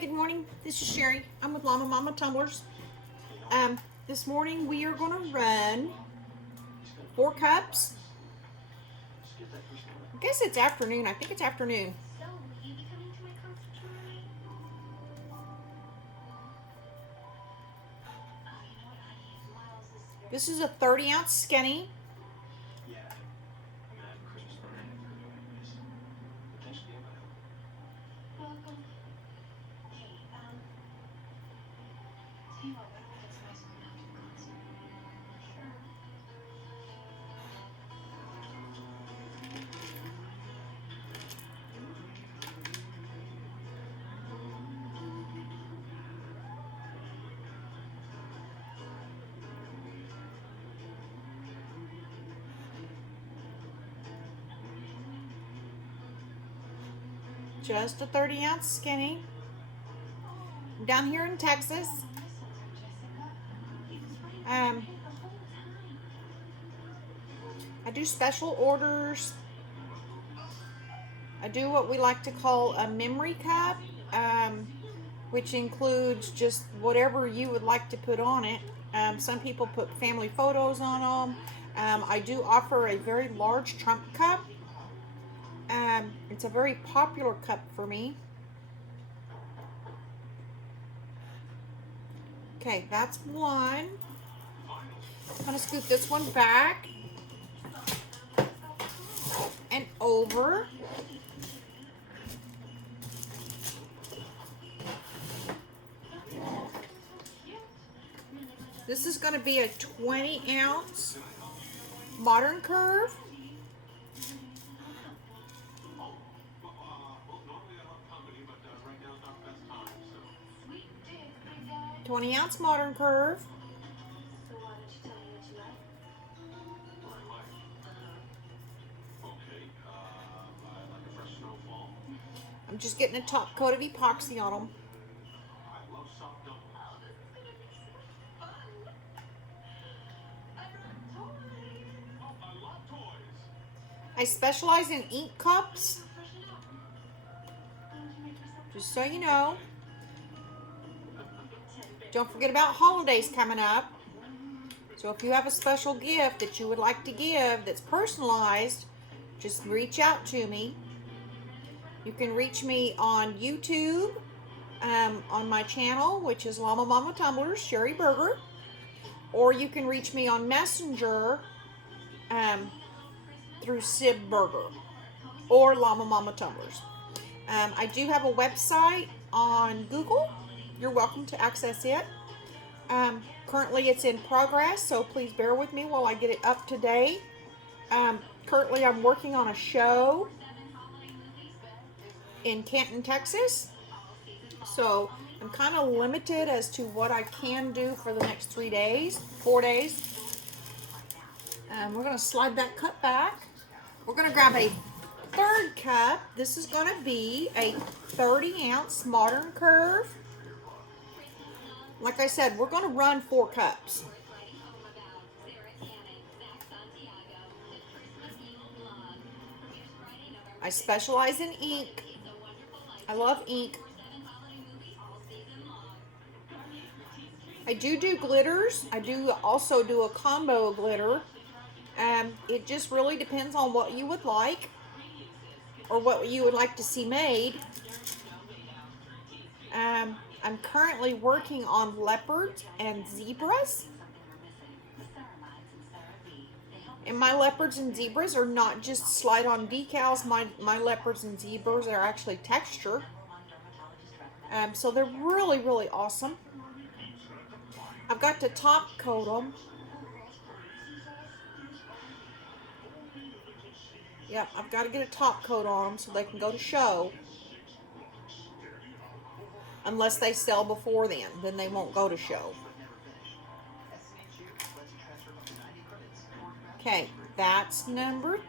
good morning. This is Sherry. I'm with Llama Mama Tumblers. This morning we are going to run 4 cups. I guess it's afternoon. I think it's afternoon. This is a 30-ounce skinny. Just a 30-ounce skinny. I'm down here in Texas. I do special orders. I do what we like to call a memory cup, which includes just whatever you would like to put on it. Some people put family photos on them. I do offer a very large trunk cup. It's a very popular cup for me. Okay, that's one. I'm going to scoop this one back and over. This is going to be a 20-ounce modern curve. Ounce modern curve. I'm just getting a top coat of epoxy on them. I specialize in ink cups, just so you know. Don't forget about holidays coming up. So if you have a special gift that you would like to give that's personalized, just reach out to me. You can reach me on YouTube, on my channel, which is Llama Mama Tumblers, Sherry Burger. Or you can reach me on Messenger through Sib Burger or Llama Mama Tumblers. I do have a website on Google. You're welcome to access it. Currently it's in progress, so please bear with me while I get it up to date. Currently I'm working on a show in Canton, Texas. So I'm kind of limited as to what I can do for the next 4 days. We're going to slide that cup back. We're going to grab a third cup. This is going to be a 30-ounce modern curve. Like I said, we're going to run 4 cups. I specialize in ink. I love ink. I do glitters. I do also do a combo glitter. It just really depends on what you would like or what you would like to see made. I'm currently working on leopards and zebras. And my leopards and zebras are not just slide-on decals. My leopards and zebras are actually texture. So they're really, really awesome. I've got to top coat them. Yep, I've got to get a top coat on them so they can go to show. Unless they sell before then they won't go to show. Okay, that's number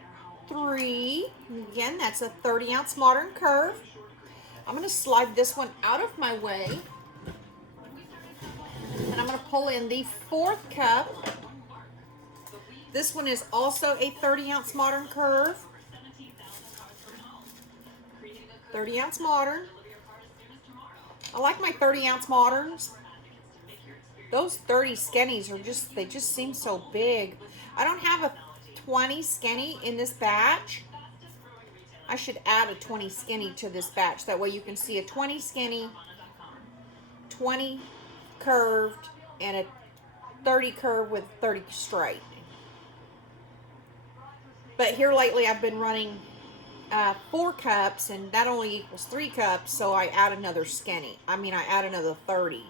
3. Again, that's a 30-ounce modern curve. I'm going to slide this one out of my way. And I'm going to pull in the 4th cup. This one is also a 30-ounce modern curve. 30-ounce modern. I like my 30-ounce moderns. Those 30 skinnies are just, they just seem so big. I don't have a 20 skinny in this batch. I should add a 20 skinny to this batch. That way you can see a 20 skinny, 20 curved, and a 30 curved with 30 straight. But here lately I've been running 4 cups, and that only equals 3 cups, so I add another skinny. I add another 30.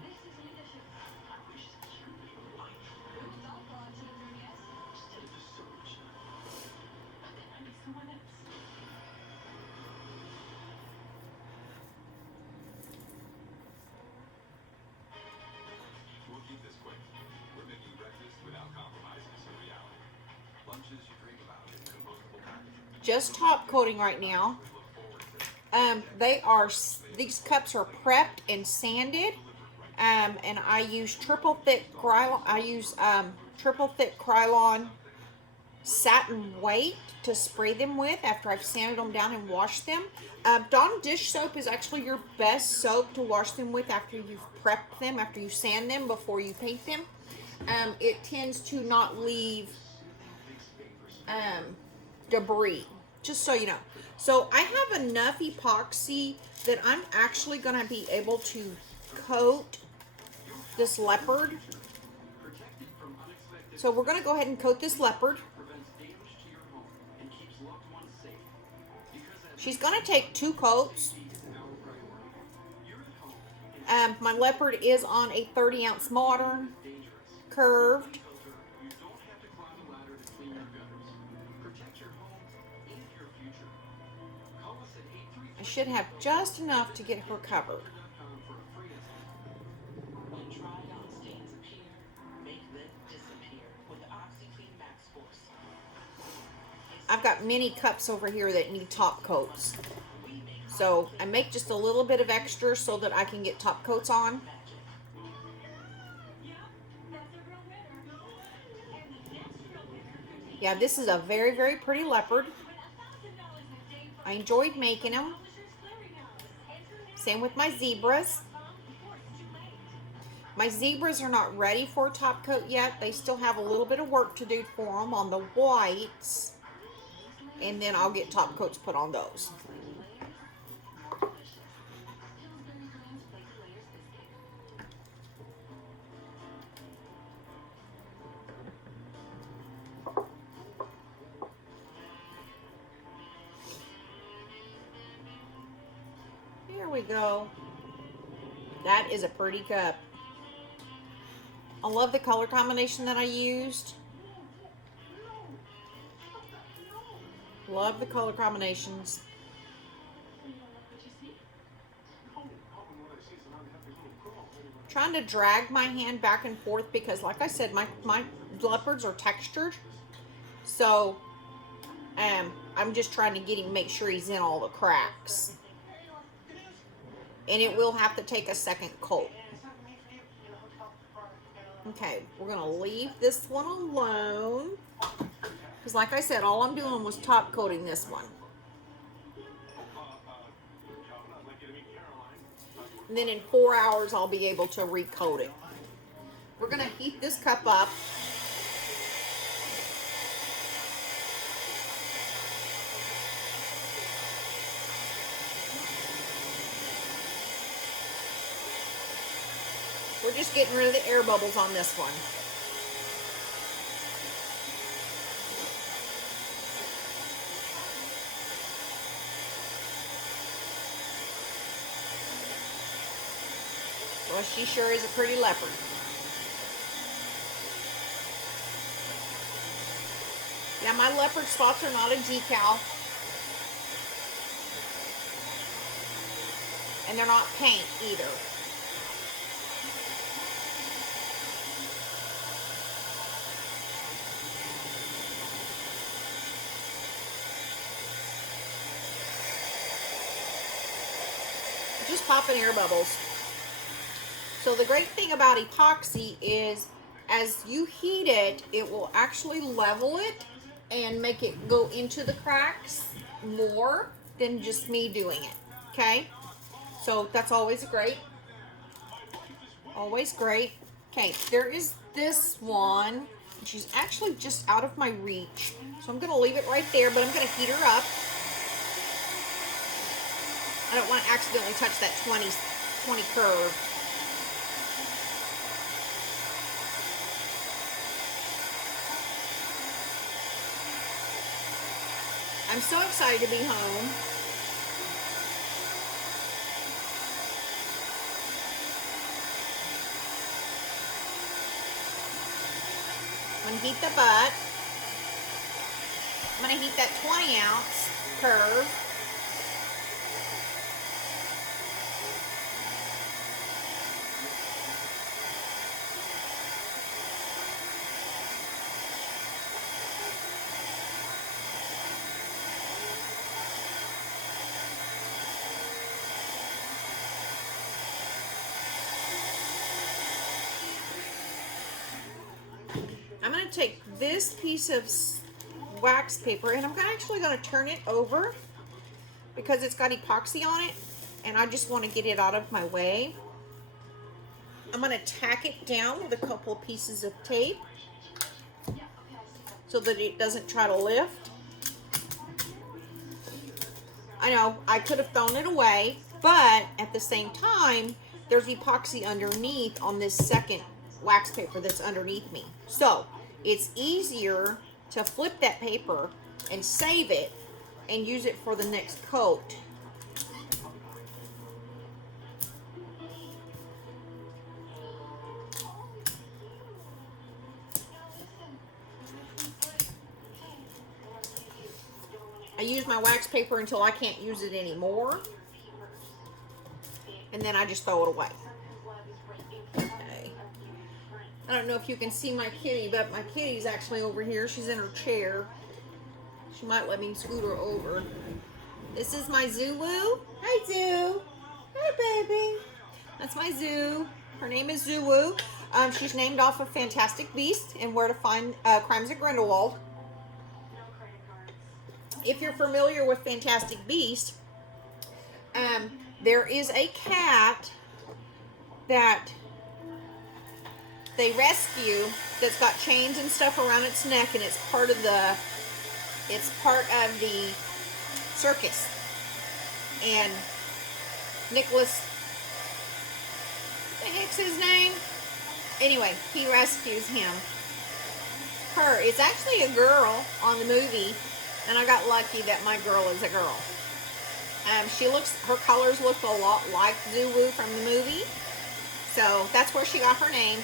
Just top coating right now. These cups are prepped and sanded, and I use triple thick Krylon. I use triple thick Krylon satin weight to spray them with after I've sanded them down and washed them. Dawn dish soap is actually your best soap to wash them with after you've prepped them, after you sand them before you paint them. It tends to not leave debris, just so you know. So I have enough epoxy that I'm actually going to be able to coat this leopard. So we're going to go ahead and coat this leopard. She's going to take 2 coats. My leopard is on a 30-ounce modern, curved. I should have just enough to get her covered. I've got many cups over here that need top coats. So I make just a little bit of extra so that I can get top coats on. Yeah, this is a very, very pretty leopard. I enjoyed making them. Same with my zebras. My zebras are not ready for a top coat yet. They still have a little bit of work to do for them on the whites. And then I'll get top coats put on those. Here we go. That is a pretty cup. I love the color combination that I used. Love the color combinations. Trying to drag my hand back and forth because, like I said, my leopards are textured. So, I'm just trying to make sure he's in all the cracks. And it will have to take a second coat. Okay, we're going to leave this one alone. Because like I said, all I'm doing was top coating this one. And then in 4 hours, I'll be able to recoat it. We're going to heat this cup up. We're just getting rid of the air bubbles on this one. Well, she sure is a pretty leopard. Now, my leopard spots are not a decal. And they're not paint either. Just popping air bubbles. So the great thing about epoxy is as you heat it, it will actually level it and make it go into the cracks more than just me doing it. Okay? So that's always great. Always great. Okay, there is this one. She's actually just out of my reach. So I'm going to leave it right there, but I'm going to heat her up. I don't want to accidentally touch that 20 curve. I'm so excited to be home. I'm going to heat the butt. I'm going to heat that 20-ounce curve. I'm going to take this piece of wax paper and I'm actually going to turn it over because it's got epoxy on it and I just want to get it out of my way. I'm going to tack it down with a couple pieces of tape so that it doesn't try to lift. I know I could have thrown it away, but at the same time, there's epoxy underneath on this second wax paper that's underneath me. So it's easier to flip that paper and save it and use it for the next coat. I use my wax paper until I can't use it anymore, and then I just throw it away. Okay. I don't know if you can see my kitty, but my kitty's actually over here. She's in her chair. She might let me scoot her over. This is my Zulu. Hi, Zoo. Hi, baby. That's my Zoo. Her name is Zulu. She's named off of Fantastic Beasts and Where to Find Crimes of Grindelwald. If you're familiar with Fantastic Beasts, there is a cat that they rescue that's got chains and stuff around its neck, and it's part of the circus. And Nicholas, what the heck's his name? Anyway, he rescues him. It's actually a girl on the movie. And I got lucky that my girl is a girl. Her colors look a lot like Zulu from the movie. So that's where she got her name.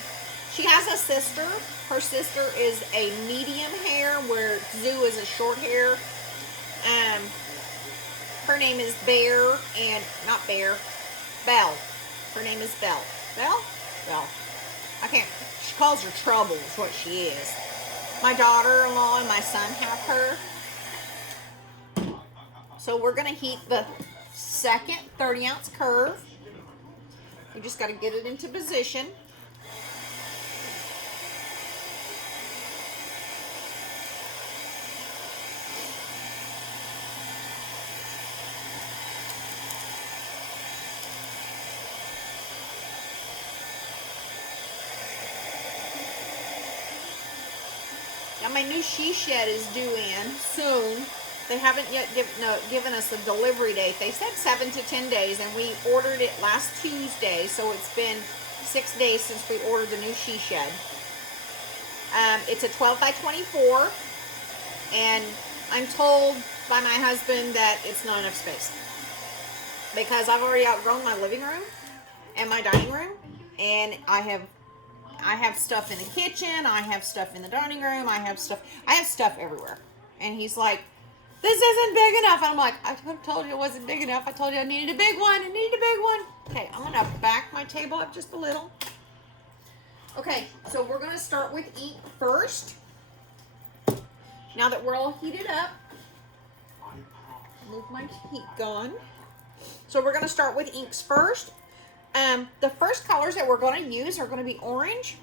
She has a sister. Her sister is a medium hair where Zoo is a short hair. Her name is Belle. Her name is Belle. Belle? She calls her Trouble is what she is. My daughter-in-law and my son have her. So we're going to heat the second 30-ounce curve. You just got to get it into position. Now my new she shed is due in soon. They haven't yet given us a delivery date. They said 7 to 10 days, and we ordered it last Tuesday, so it's been 6 days since we ordered the new she shed. It's a 12 by 24, and I'm told by my husband that it's not enough space because I've already outgrown my living room and my dining room, and I have stuff in the kitchen, I have stuff in the dining room, I have stuff everywhere. And he's like, this isn't big enough. And I'm like, I told you it wasn't big enough. I told you I needed a big one. Okay, I'm going to back my table up just a little. Okay, so we're going to start with ink first. Now that we're all heated up, move my heat gun. So we're going to start with inks first. The first colors that we're going to use are going to be orange.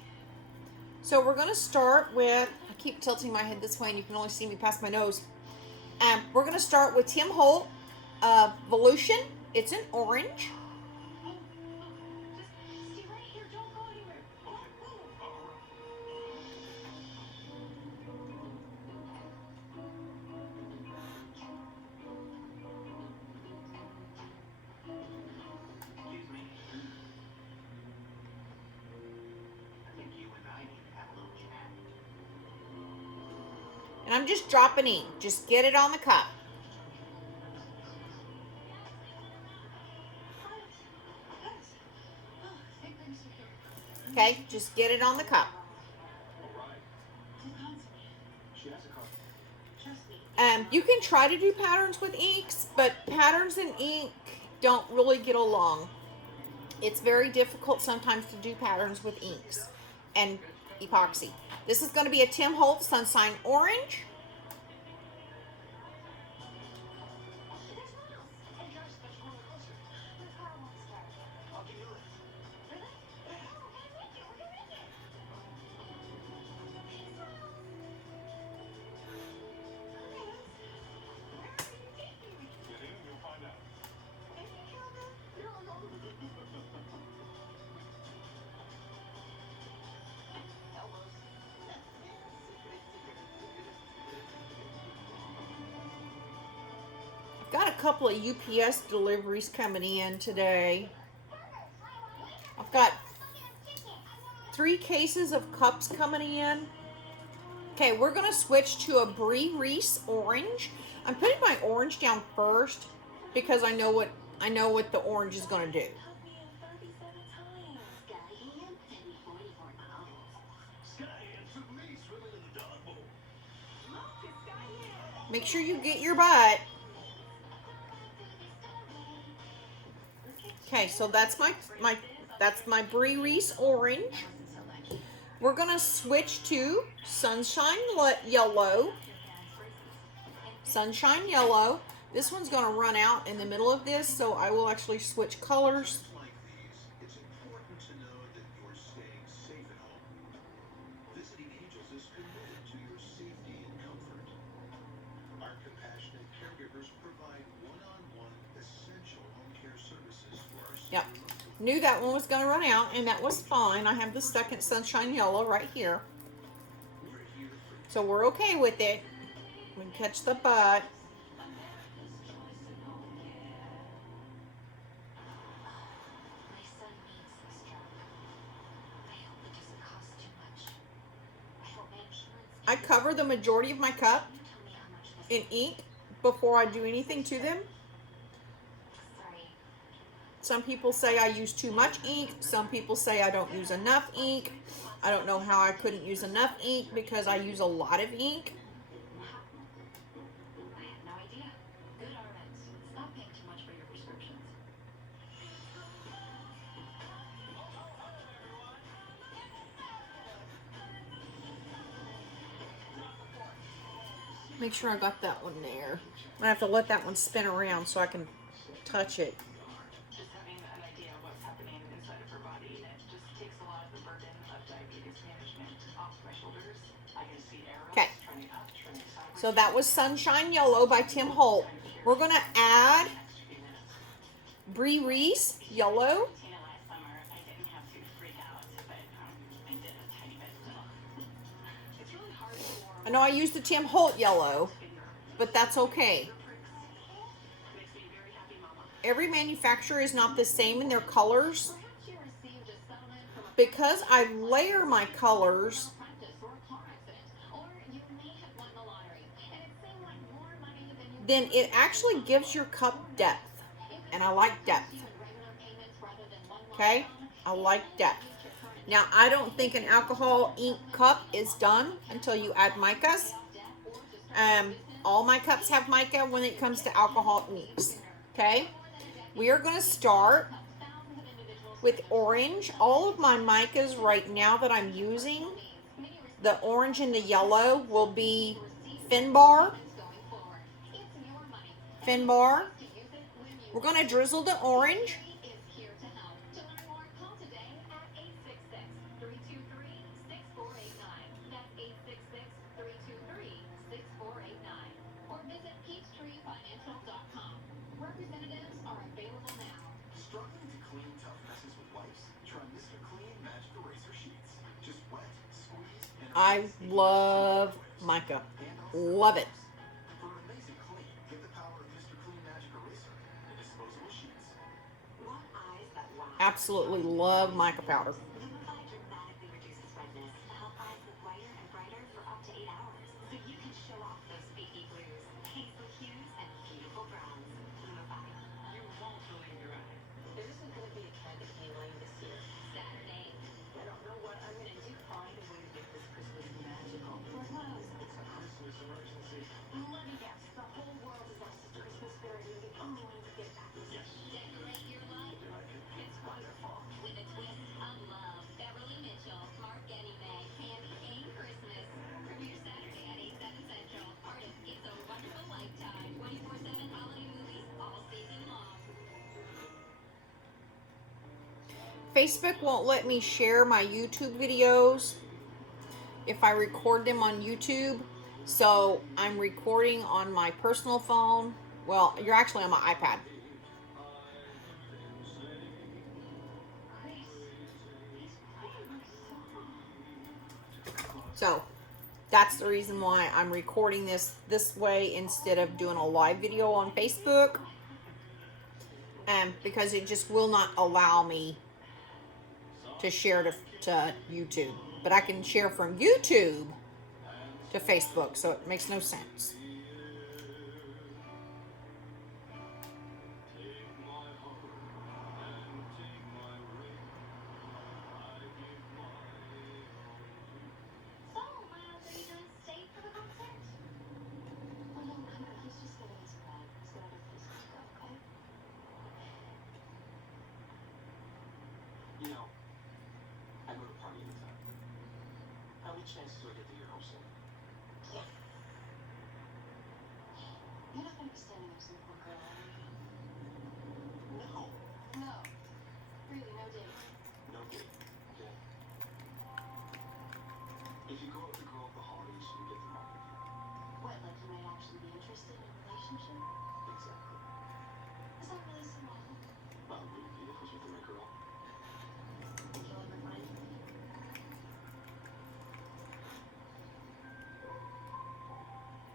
So we're going to start with, I keep tilting my head this way and you can only see me past my nose. We're going to start with Tim Holt Volution. It's an orange. And I'm just dropping ink. Just get it on the cup. Okay, just get it on the cup. You can try to do patterns with inks, but patterns and ink don't really get along. It's very difficult sometimes to do patterns with inks and epoxy. This is going to be a Tim Holtz Sunshine Orange. Got a couple of UPS deliveries coming in today. I've got 3 cases of cups coming in. Okay, we're going to switch to a Brie Reese orange. I'm putting my orange down first because I know what the orange is going to do. Make sure you get your butt. Okay, so that's my Brie Reese orange. We're gonna switch to Sunshine Yellow. Sunshine Yellow. This one's gonna run out in the middle of this, so I will actually switch colors. Yep. Knew that one was going to run out, and that was fine. I have the second Sunshine Yellow right here. So we're okay with it. We can catch the butt. I cover the majority of my cup in ink before I do anything to them. Some people say I use too much ink. Some people say I don't use enough ink. I don't know how I couldn't use enough ink because I use a lot of ink. I had no idea. Good RNs. Stop paying too much for your prescriptions. Make sure I got that one there. I have to let that one spin around so I can touch it. Just having an idea of what's happening inside of her body, and it just takes a lot of the burden of diabetes management off my shoulders. I can see arrows turning up, turning sideways. So that was Sunshine Yellow by Tim Holt. We're going to add Brie Reese Yellow. Last summer, I didn't have to freak out, but I did a tiny bit still. It's really hard for I know I used the Tim Holt Yellow, but that's okay. makes me very happy, Mama. Every manufacturer is not the same in their colors. Perhaps you received a settlement from a Because I layer my colors, practice or a car accident, or you may have won the lottery, and it seemed like more money than you then it actually gives your cup depth. And I like depth. in regular payments rather than one lump Okay? I like depth. Now, I don't think an alcohol ink cup is done until you add micas. All my cups have mica when it comes to alcohol inks. Okay? We are going to start with orange. All of my micas right now that I'm using, the orange and the yellow will be Finbar. Finbar. We're going to drizzle the orange. is here to help. To learn more, call today at 866-323-6489. That's 866-323-6489. Or visit PeachTreeFinancial.com. Representatives are available now. Struggling to clean tough messes with wipes? Try Mr. Clean Magic Eraser Sheets. Just wet, squeeze, and I love mica. Love it. for an amazing clean, get the power of Mr. Clean Magic Eraser and disposable sheets. Want eyes that last. Absolutely love mica powder. Lumify dramatically reduces redness to help eyes look whiter and brighter for up to 8 hours. So you can show off Facebook won't let me share my YouTube videos if I record them on YouTube. So I'm recording on my personal phone. Well, you're actually on my iPad. So that's the reason why I'm recording this way instead of doing a live video on Facebook. Because it just will not allow me to share to YouTube. But I can share from YouTube to Facebook, so it makes no sense. So, Miles, are you gonna stay for the concert? Oh no, he's just getting his bag. He's got other places to go, okay? You know, I go to party anytime. How many chances do I get to hear her sing? Yes. You're not gonna be standing next to the poor girl, are you? No. No. Really, no date. No date. Okay. If you go with the girl at the holidays, you get the money. What, like you might actually be interested in a relationship? Exactly. Is that really so bad? Well, would it be if it was with the right girl? Think you'll ever find me?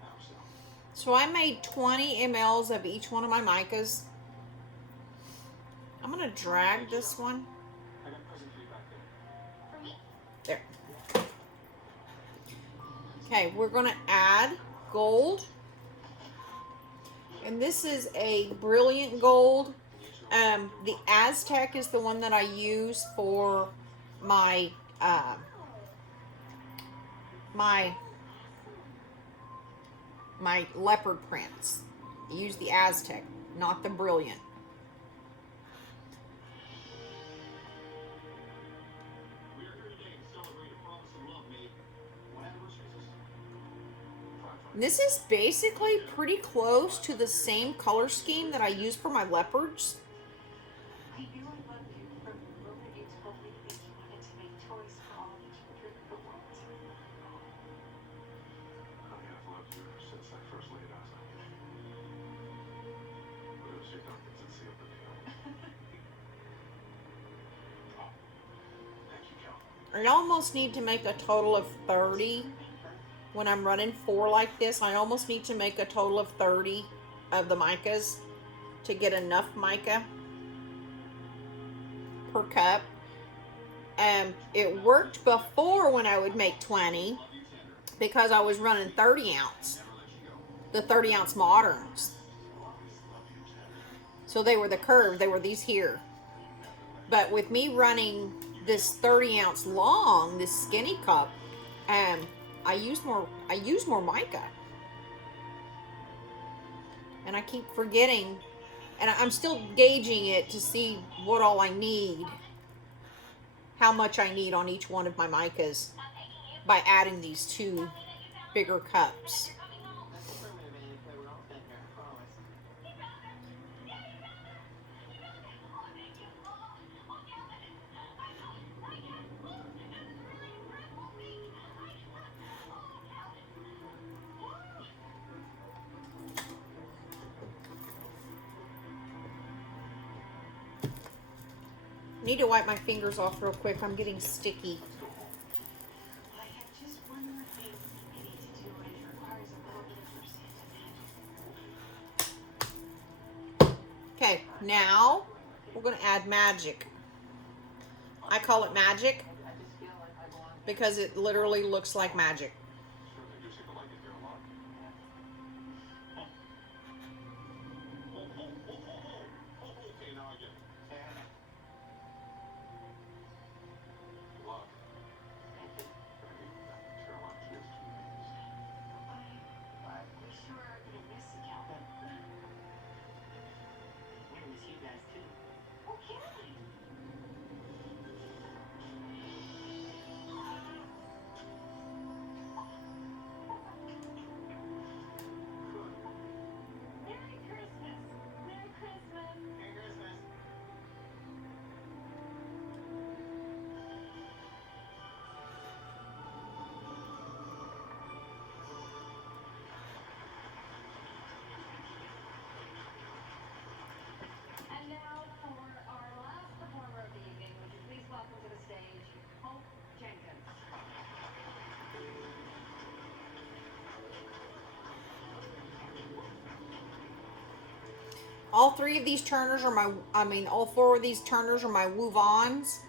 How so? So I made 20 mLs of each one of my micas. I'm going to drag this one. I got a present for you back there. For me? There. Okay, we're going to add gold. And this is a brilliant gold. The Aztec is the one that I use for my my leopard prints. I use the Aztec, not the brilliant. We're here today to celebrate a promise of love made. What anniversary is this? This is basically pretty close to the same color scheme that I use for my leopards. I knew I loved you from the moment you told me that you wanted to make toys for all the children in the world. Honey, I've loved you since I first laid eyes on you. But it was your darkness that sealed the deal. Oh, thank you, Cal. I almost need to make a total of 30. When I'm running 4 like this, I almost need to make a total of 30 of the micas to get enough mica per cup. It worked before when I would make 20 because I was running 30 ounce, the 30 ounce moderns. So they were the curved, they were these here. But with me running this 30 ounce long, this skinny cup, I use more mica. And I keep forgetting, and I'm still gauging it to see what all I need, how much I need on each one of my micas by adding these 2 bigger cups. Need to wipe my fingers off real quick. I'm getting sticky. I have just one more thing I need to do, and it requires a little bit of first hand magic. Okay, now we're going to add magic. I call it magic I just feel like I belong here. because it literally looks like magic. Certainly do seem to like it here a lot. Okay, now I get it. Love. Thank you. Sure, a lot of kids do things. We sure are gonna miss you, Calvin. We miss you guys too. Okay. All three of these turners are my, all four of these turners are my Woo-Vons.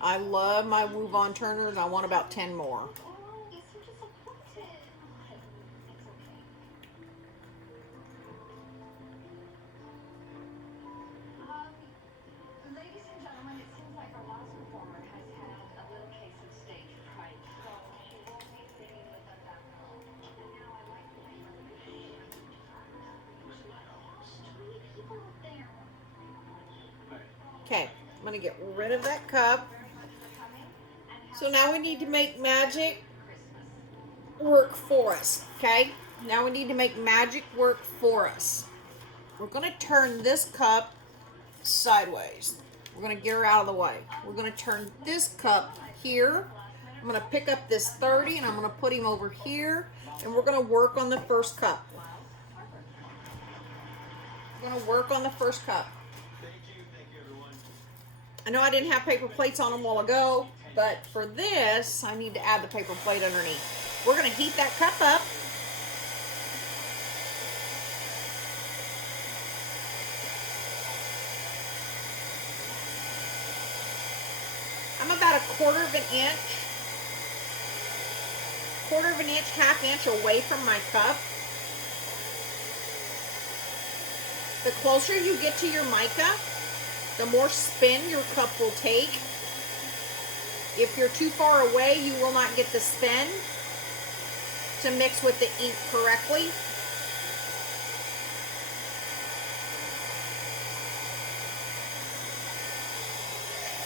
I love my Woo-Von turners. I want about 10 more. Oh, you're so disappointed. It's okay. Ladies and gentlemen, it seems like our last performer has had a little case of stage fright, so she won't be singing with us after all. And now I'd like to make a reservation. Too many people up there. Okay, I'm gonna get rid of that cup. Very much for coming. And So now we need to make magic Christmas. work for us, okay? Now we need to make magic work for us. We're gonna turn this cup sideways. We're gonna get her out of the way. We're gonna turn this cup here. I'm gonna pick up this 30 and I'm gonna put him over here, and we're gonna work on the first cup. We're gonna work on the first cup. Thank you everyone. I know I didn't have paper plates on them a while ago, but for this, I need to add the paper plate underneath. We're gonna heat that cup up. I'm about a quarter of an inch, half inch away from my cup. The closer you get to your mica, the more spin your cup will take. If you're too far away, you will not get the spin to mix with the ink correctly.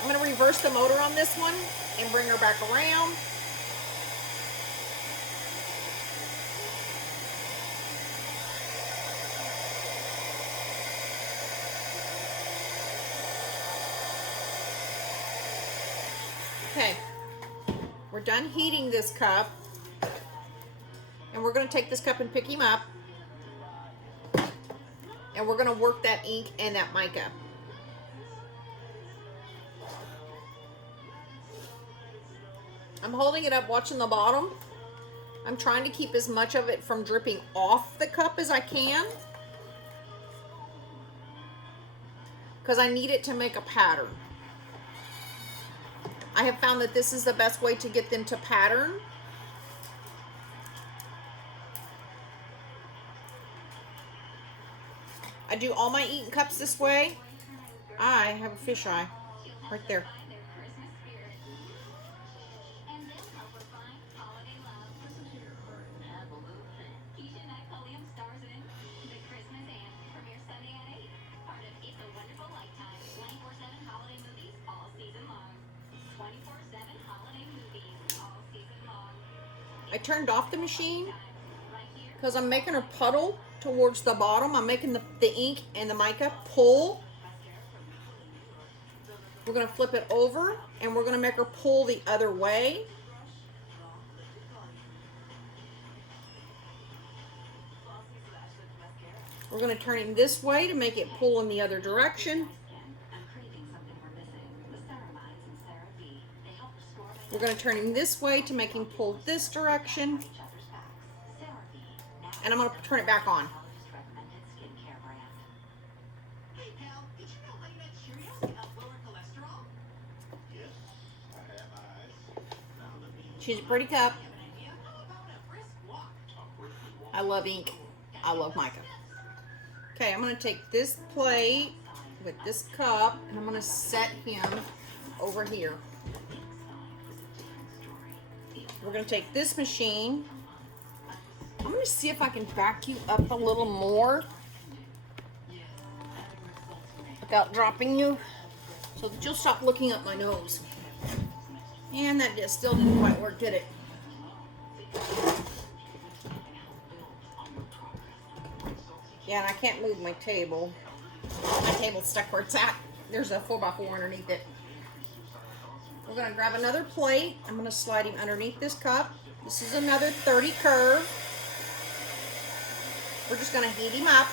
I'm going to reverse the motor on this one and bring her back around. Okay, we're done heating this cup, and we're going to take this cup and pick him up, and we're going to work that ink and that mica. I'm holding it up, watching the bottom. I'm trying to keep as much of it from dripping off the cup as I can, because I need it to make a pattern. I have found that this is the best way to get them to pattern. I do all my eating cups this way. I have a fisheye right there. I turned off the machine because I'm making her puddle towards the bottom. I'm making the ink and the mica pull. We're going to flip it over and we're going to make her pull the other way. We're going to turn it this way to make it pull in the other direction. We're going to turn him this way to make him pull this direction. And I'm going to turn it back on. Hey pal, did you know Honey Nut Cheerios can help lower cholesterol? Yes, I have eyes. Now let me. She's a pretty cup. Have an idea? How about a brisk walk? A brisk walk. I love ink. I love mica. Okay, I'm going to take this plate with this cup and I'm going to set him over here. We're going to take this machine. I'm going to see if I can back you up a little more without dropping you, so that you'll stop looking up my nose. And that just still didn't quite work, did it? Yeah, and I can't move my table. My table's stuck where it's at. There's a 4x4 underneath it. We're going to grab another plate. I'm going to slide him underneath this cup. This is another 30 curve. We're just going to heat him up.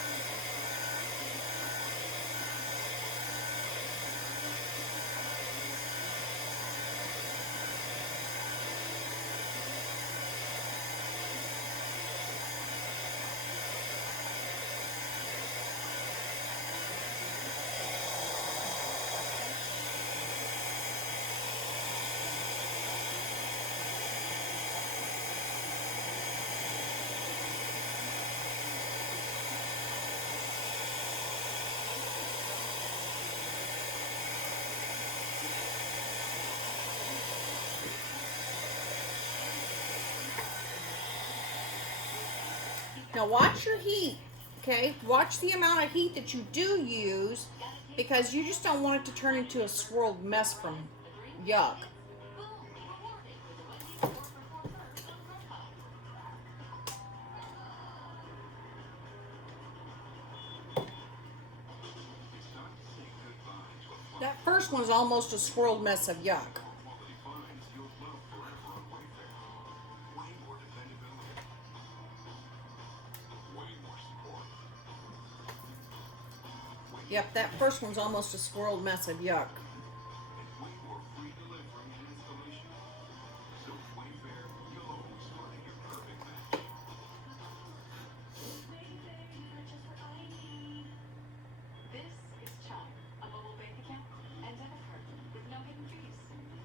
Now watch your heat, okay? Watch the amount of heat that you do use, because you just don't want it to turn into a swirled mess from yuck. That first one's almost a swirled mess of yuck. Yep, that first one's almost a swirled mess of yuck. This is Chime, a mobile bank account and debit card with no hidden fees,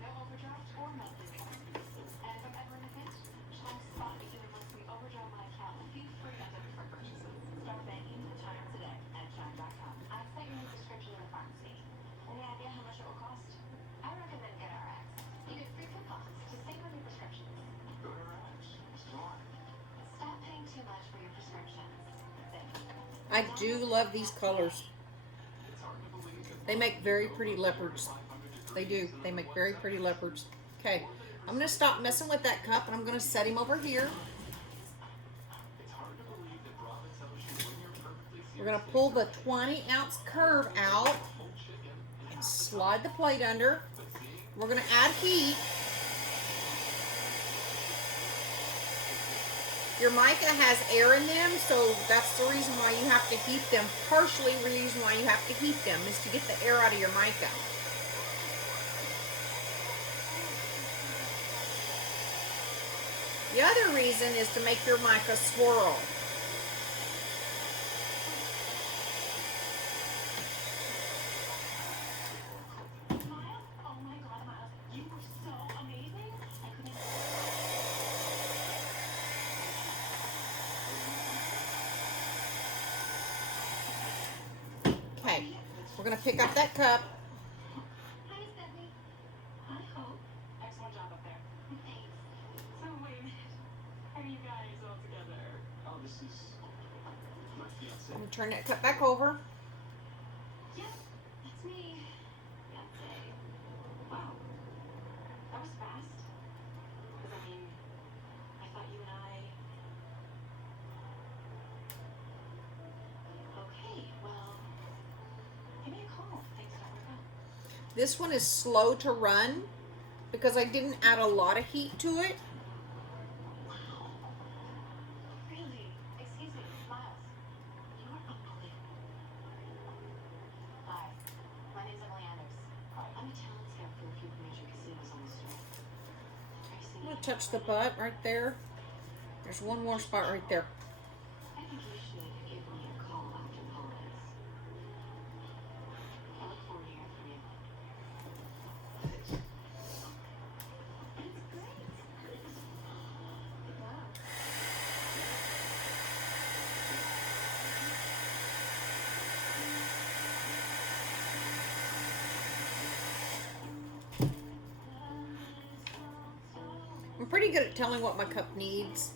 no overdraft or monthly payments. And if I'm ever in a pinch, Chime's spot even lets me overdraw my account and fee-free on debit card purchases. Start banking with Chime today at chime.com. I've set your new prescription in the pharmacy. Any idea how much it will cost? I recommend GetRx. You get free coupons to save on your prescriptions. Stop paying too much for your prescriptions. I do love these colors. They make very pretty leopards. They do. They make very pretty leopards. Okay, I'm going to stop messing with that cup and I'm going to set him over here. We're going to pull the 20-ounce curve out and slide the plate under. We're going to add heat. Your mica has air in them, so that's the reason why you have to heat them. Partially the reason why you have to heat them is to get the air out of your mica. The other reason is to make your mica swirl. Oh my God, Miles, you were so amazing. I couldn't. Okay, we're going to pick up that cup. Hi, Stephanie. Hi, Hope. Excellent job up there. Thanks. So wait a minute. Are you guys all together? Oh, this is my fiance. I'm going to turn that cup back over. Yep, that's me. Beyonce. Wow. That was fast. Because I mean, I thought you and I. Okay, well, Give me a call if things don't work out. This one is slow to run because I didn't add a lot of heat to it. really, excuse me, Miles. You are unbelievable. Hi, my name's Emily Anders. I'm a talent scout for a few major casinos on the strip. Have you seen I'm going any to touch the of butt right there. There's one more spot right there. I think you should give me a call after the holidays. I look forward to hearing from you. It's great. Wow. I'm pretty good at telling what my cup needs.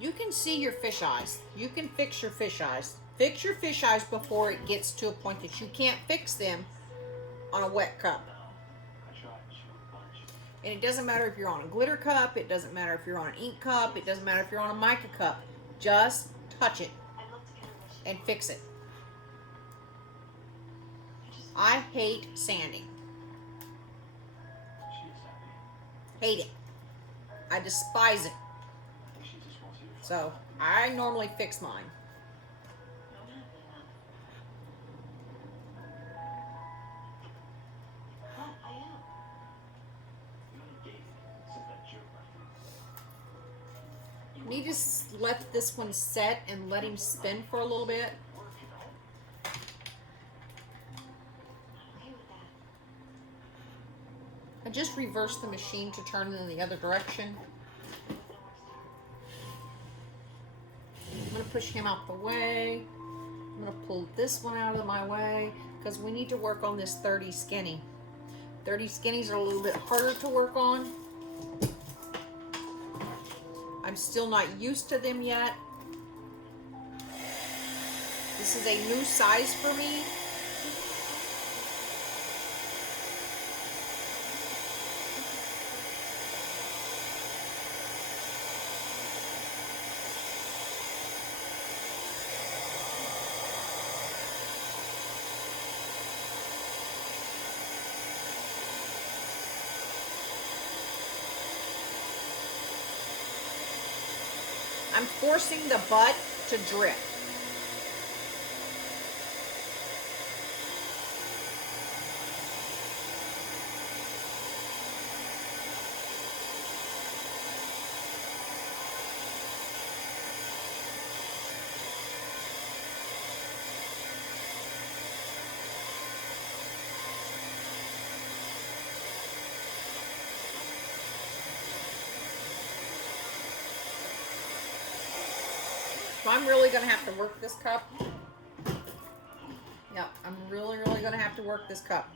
You can see your fish eyes. You can fix your fish eyes. Fix your fish eyes before it gets to a point that you can't fix them on a wet cup. And it doesn't matter if you're on a glitter cup. It doesn't matter if you're on an ink cup. It doesn't matter if you're on a mica cup. Just touch it and fix it. I hate sanding. Hate it. I despise it. So I normally fix mine. Need to let this one set and let him spin for a little bit. I just reversed the machine to turn in the other direction. I'm going to push him out the way. I'm going to pull this one out of my way because we need to work on this 30 skinny. 30 skinnies are a little bit harder to work on. I'm still not used to them yet. This is a new size for me. I'm forcing the butt to drip. So I'm really going to have to work this cup. Yeah, I'm really going to have to work this cup.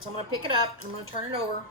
So I'm going to pick it up. I'm going to turn it over.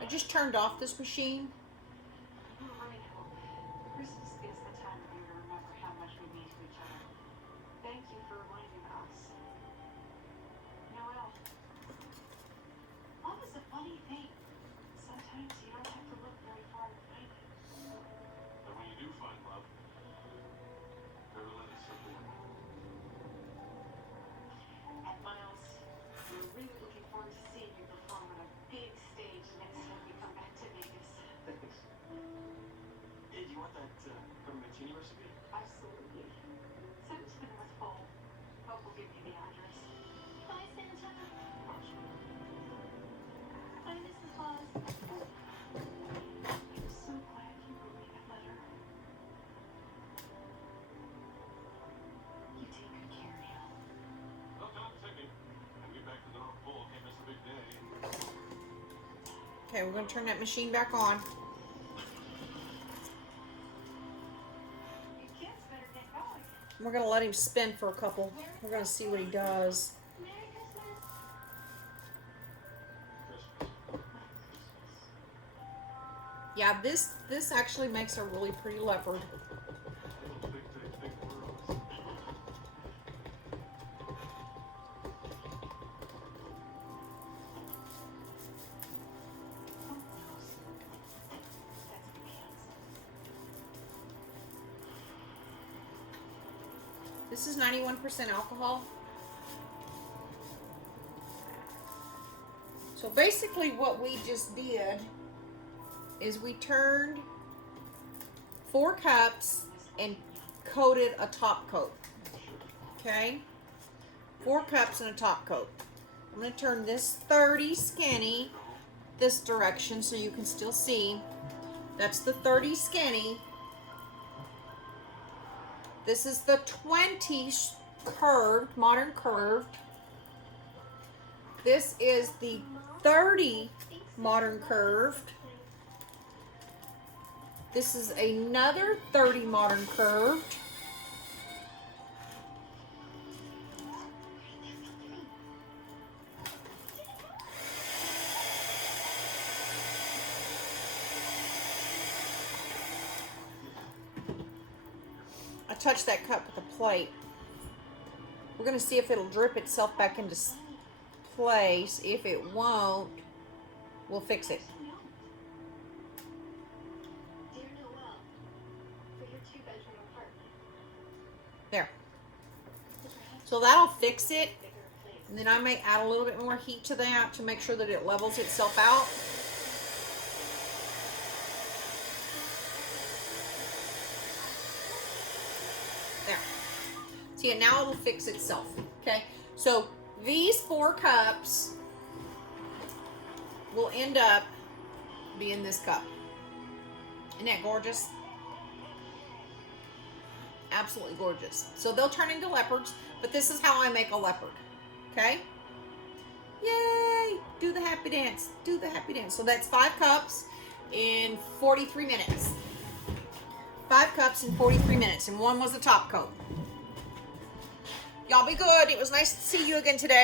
I just turned off this machine. Christmas is the time of year to remember how much we mean to each other. Thank you for reminding us. Noel, love is a funny thing. Sometimes you don't have to look very far to find it. And when you do find love, never let it slip away. And Miles, we're really looking forward to seeing you perform on a big stage next time we come back to Vegas. Thanks. Hey, do you want that martini recipe? Absolutely. Send it to the North Pole. Hope will give me the address. Bye, Santa. Bye, Mrs. Claus. I'm so glad you wrote me that letter. You take good care now. No time ticking. I'll get back to the North Pole. Can't miss a big day. Okay, we're going to turn that machine back on. You kids better get going. We're going to let him spin for a couple. We're going to see what he does. Merry Christmas. Christmas. Yeah, this actually makes a really pretty leopard. Big, big, big world. That's the pants. This is 91% alcohol. So basically what we just did is we turned 4 cups and coated a top coat. Okay? 4 cups and a top coat. I'm going to turn this 30 skinny this direction so you can still see. That's the 30 skinny. This is the 20 curved, modern curved. This is the 30 modern curved. This is another 30 modern curved. I touched that cup with a plate. We're going to see if it'll drip itself back into place. If it won't, we'll fix it. Dear Noel, for your 2-bedroom apartment, There. could perhaps So that'll fix it. bigger place. And then I may add a little bit more heat to that to make sure that it levels itself out. There. See, and now it'll fix itself. Okay. So these 4 cups will end up being this cup. Isn't that gorgeous? Absolutely gorgeous. So they'll turn into leopards, but this is how I make a leopard. Okay? Yay! Do the happy dance. Do the happy dance. So that's 5 cups in 43 minutes. 5 cups in 43 minutes, and one was the top coat. Y'all be good. It was nice to see you again today.